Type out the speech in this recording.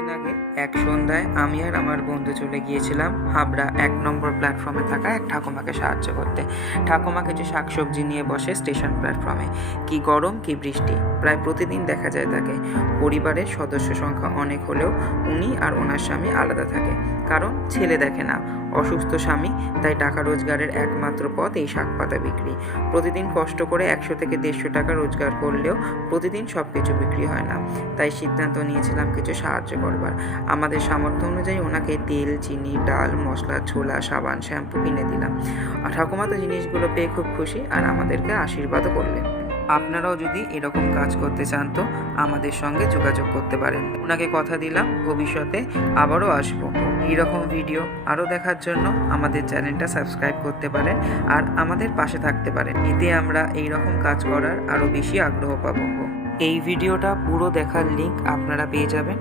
কিছুদিন আগে এক সন্ধ্যায় আমি আর আমার বন্ধু চলে গিয়েছিলাম হাবড়া 1 নম্বর প্ল্যাটফর্মে থাকা এক ঠাকুমাকে সাহায্য করতে। ঠাকুমা কিছু শাকসবজি নিয়ে বসে স্টেশন প্ল্যাটফর্মে। কি গরম কি বৃষ্টি, প্রায় প্রতিদিন দেখা যায় তাকে। পরিবারের সদস্য সংখ্যা অনেক হলেও উনি আর ওনার স্বামী আলাদা থাকে, কারণ ছেলে দেখে না, অসুস্থ স্বামী, তাই টাকা রোজগারের একমাত্র পথ এই শাকপাতা বিক্রি। প্রতিদিন কষ্ট করে 100 থেকে 150 টাকা রোজগার করলেও প্রতিদিন সব কিছু বিক্রি হয় না, তাই সিদ্ধান্ত নিয়েছিলাম কিছু সাহায্য করবার। আমাদের সামর্থ্য অনুযায়ী ওনাকে তেল, চিনি, ডাল, মশলা, ছোলা, সাবান, শ্যাম্পু কিনে দিলাম। আর ঠাকুমা তো জিনিসগুলো পেয়ে খুব খুশি আর আমাদেরকে আশীর্বাদও করলেন। আপনারাও যদি এরকম কাজ করতে চান তো আমাদের সঙ্গে যোগাযোগ করতে পারেন। ওনাকে কথা দিলাম ভবিষ্যতে আবারও আসবো। এইরকম ভিডিও আরও দেখার জন্য আমাদের চ্যানেলটা সাবস্ক্রাইব করতে পারেন আর আমাদের পাশে থাকতে পারেন। এতে আমরা এইরকম কাজ করার আরও বেশি আগ্রহ পাবো। এই ভিডিওটা পুরো দেখার লিঙ্ক আপনারা পেয়ে যাবেন